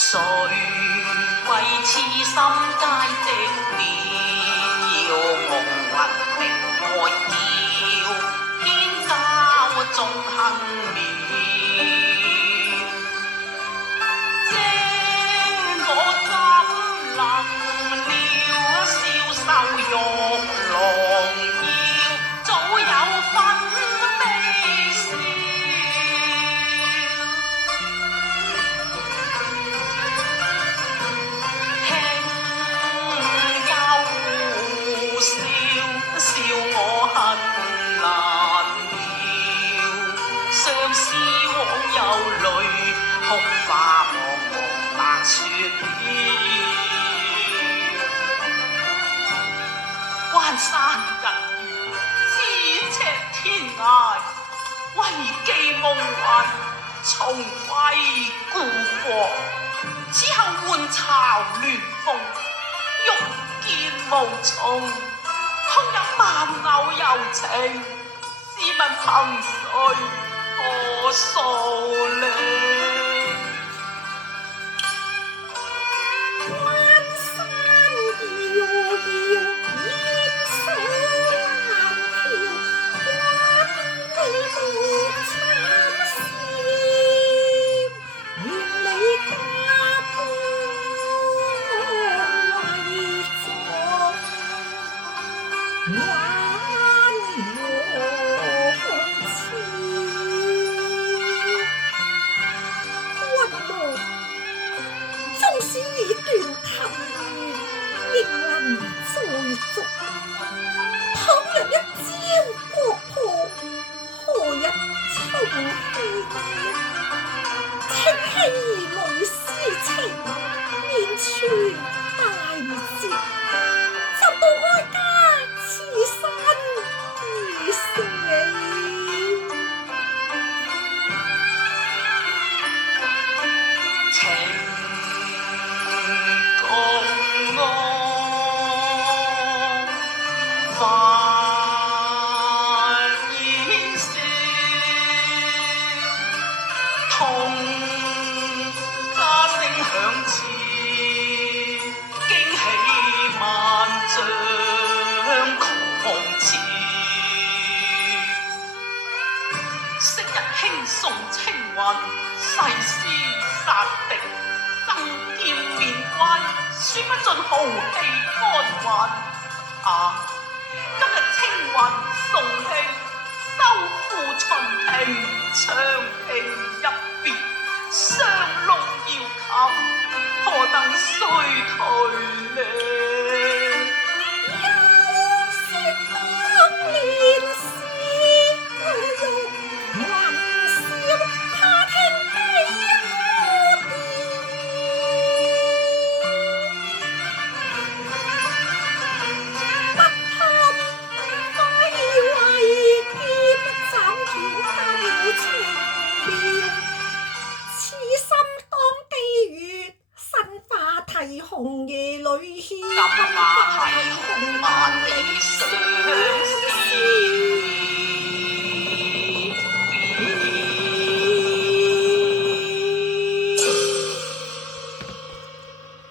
誰為痴心佳的了，夢魂的愛嬌，偏教縱幸免。這我怎能了，消瘦玉郎腰，早有分悲笑。笑我恨難了，相思枉有淚，哭花茫茫白雪飄。關山人緣，咫尺天涯，為寄夢魂，重歸故國。此後換巢亂鳳，欲見無從。空有萬縷柔情，試問憑誰可訴呢？關山遙遙，煙水難調，關你莫參禪，願你加官為狀。挽我紅顏，君莫縱使已斷藤緣，仍能再續。倘若一朝國破，何日重慶？清氣兒女私情，面傳大捷，就到哀家此生已死。情共我繁煙消，痛家聲響徹，驚起萬丈狂潮。昔日輕送青雲，誓師殺敵，爭劍面關，說不盡豪氣干雲。啊！今日青雲送興，收復秦庭，長亭入別，雙龍搖琴，何能衰退呢？休說當年事，欲還笑他聽悲歌調。不堪可以為劍斬斷舊情苗，此心當地月，身化啼紅夜裏繾。金馬蹄紅萬里相